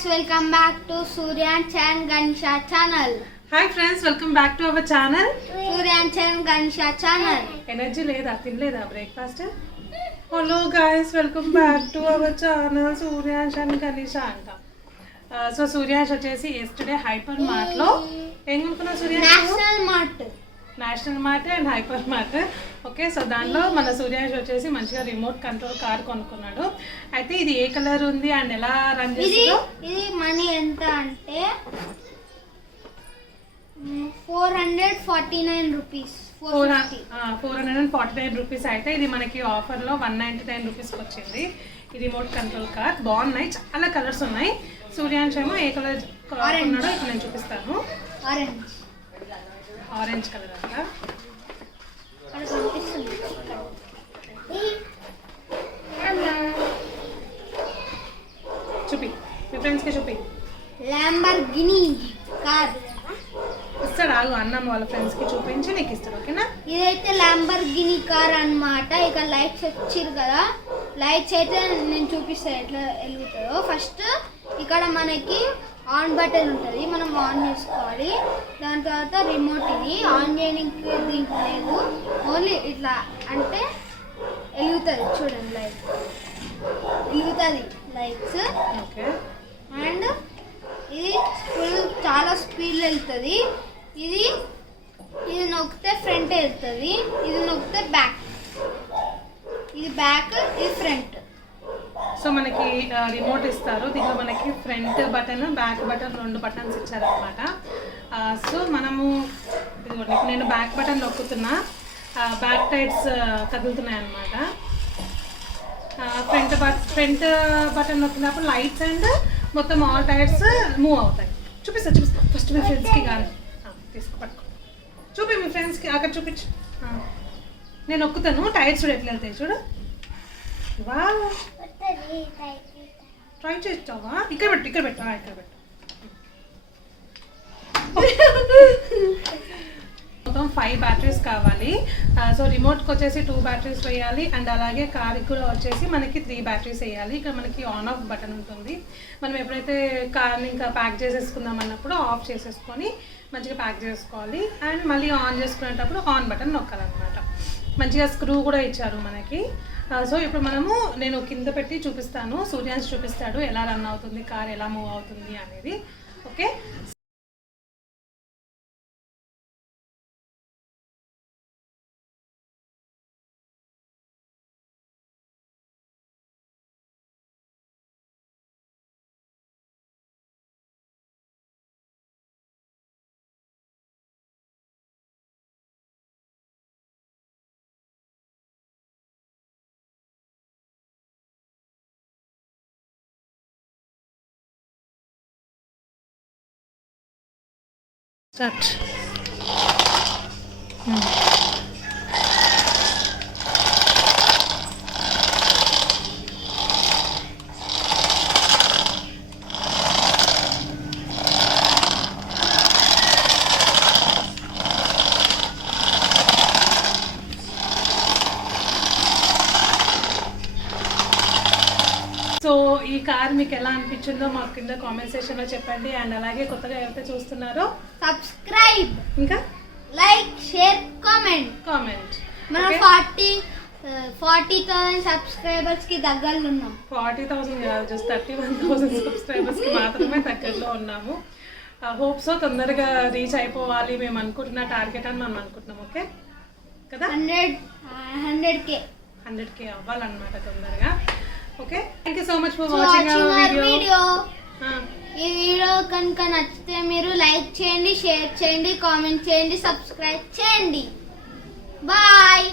guys, welcome back to Suryansh and Ganisha channel. Hi friends, welcome back to our channel. Suryansh and Ganisha channel. Energy leda, tinleda breakfast. Hello guys, welcome back to our channel Suryansh and Ganisha anta. So Suryansh వచ్చేసి yesterday hyper mart లో ఏం కొనుక్కున్నా Suryansh? National mart and hyper mart. Okay, so దానిలో మన సూర్యాంష్ వచ్చేసి మంచిగా remote control car కొనుక్కున్నాడు. అయితే ఇది ఏ కలర్ ఉంది అండ్ ఎలా రన్ చేస్తుందో. ఇది మనీ ఎంత అంటే 449 రూపీస్. 449 రూపీస్. అయితే ఇది మనకి ఆఫర్లో 199 రూపీస్కి వచ్చింది. ఈ రిమోట్ కంట్రోల్ కార్ బాగున్నాయి, చాలా కలర్స్ ఉన్నాయి. సూర్యాంష్ ఏమో ఏ కలర్ కొన్నాడో ఇప్పుడు నేను చూపిస్తాను. ఆరెంజ్ కలర్ అంట. చూపి మీ ఫ్రెండ్స్కి చూపి. ల్యాంబర్గిని కార్ ఇస్తాడు, ఆగు అన్నం వాళ్ళ ఫ్రెండ్స్కి చూపించి నీకు ఇస్తాడు. ఓకేనా? ఇదైతే ల్యాంబర్గిని కార్ అన్నమాట. ఇక లైట్స్ వచ్చిరు కదా, లైట్స్ అయితే నేను చూపిస్తాను ఎట్లా వెలుగుతుందో. ఫస్ట్ ఇక్కడ మనకి ఆన్ బటన్ ఉంటుంది, మనం ఆన్ చేసుకోవాలి. దాని తర్వాత రిమోట్, ఇది ఆన్ చేయడానికి దీనికి లేదు, ఓన్లీ ఇట్లా అంటే వెలుగుతుంది. చూడండి, లైట్ వెలుగుతుంది, లైట్స్. ఓకే, అండ్ ఇది ఫుల్ చాలా స్పీడ్లో వెళ్తుంది. ఇది నొక్కితే ఫ్రంట్ వెళ్తుంది, ఇది నొక్కితే బ్యాక్. ఇది బ్యాక్, ఇది ఫ్రంట్. సో మనకి రిమోట్ ఇస్తారు, దీంట్లో మనకి ఫ్రంట్ బటన్ బ్యాక్ బటన్ రెండు బటన్స్ ఇచ్చారనమాట. సో మనము ఇదిగోండి, ఇప్పుడు నేను బ్యాక్ బటన్ నొక్కుతున్నా, బ్యాక్ టైర్స్ కదులుతున్నాయి అనమాట. ఫ్రంట్ బటన్ నొక్కినప్పుడు లైట్స్ అండ్ మొత్తం ఆల్ టైర్స్ మూవ్ అవుతాయి. చూపిస్తా ఫస్ట్ మీ ఫ్రెండ్స్కి కానీ తీసుకో, పట్టుకో, చూపి మీ ఫ్రెండ్స్కి. అక్కడ చూపించు, నేను నొక్కుతాను, టైర్స్ చూడు ఎట్లా వెళ్తాయి చూడు. వా, ట్రై చేస్తావా? ఇక్కడ పెట్టు ఇక్కడ పెట్టు. మొత్తం 5 బ్యాటరీస్ కావాలి. సో రిమోట్కి వచ్చేసి 2 బ్యాటరీస్ వేయాలి, అండ్ అలాగే కార్కి కూడా వచ్చేసి మనకి 3 బ్యాటరీస్ వేయాలి. ఇక్కడ మనకి ఆన్ ఆఫ్ బటన్ ఉంటుంది. మనం ఎప్పుడైతే కార్ని ఇంకా ప్యాక్ చేసేసుకుందాం అన్నప్పుడు ఆఫ్ చేసేసుకొని మంచిగా ప్యాక్ చేసుకోవాలి, అండ్ మళ్ళీ ఆన్ చేసుకునేటప్పుడు ఆన్ బటన్ నొక్కాలన్నమాట. మంచిగా స్క్రూ కూడా ఇచ్చారు మనకి. సో ఇప్పుడు నేను కింద పెట్టి చూపిస్తాను, సూర్యాంష్ చూపిస్తాడు ఎలా రన్ అవుతుంది కార్, ఎలా మూవ్ అవుతుంది అనేది. Okay, start. సో ఈ కార్ మీకు ఎలా అనిపించిందో మాకు కింద కామెంట్ సెక్షన్లో చెప్పండి. అండ్ అలాగే కొత్తగా ఎవరైతే చూస్తున్నారో సబ్స్క్రైబ్, ఇంకా లైక్, షేర్, కామెంట్. మనం 40,000 సబ్స్క్రైబర్స్ కి దగ్గరలో ఉన్నాం. 40,000 కాదు, జస్ట్ 31,000 సబ్స్క్రైబర్స్ కి మాత్రమే దగ్గరలో ఉన్నాము. హోప్ సో తొందరగా రీచ్ అయిపోవాలి మేము అనుకుంటున్న టార్గెట్ అని మనం అనుకుంటున్నాం. ఓకే కదా, 100K అవ్వాలన్నమాట తొందరగా. Okay, thank you so much for watching our video. ఈ వీడియో కనుక నచ్చితే మీరు లైక్ చేయండి, షేర్ చేయండి, కామెంట్ చేయండి, సబ్స్క్రైబ్ చేయండి. బాయ్.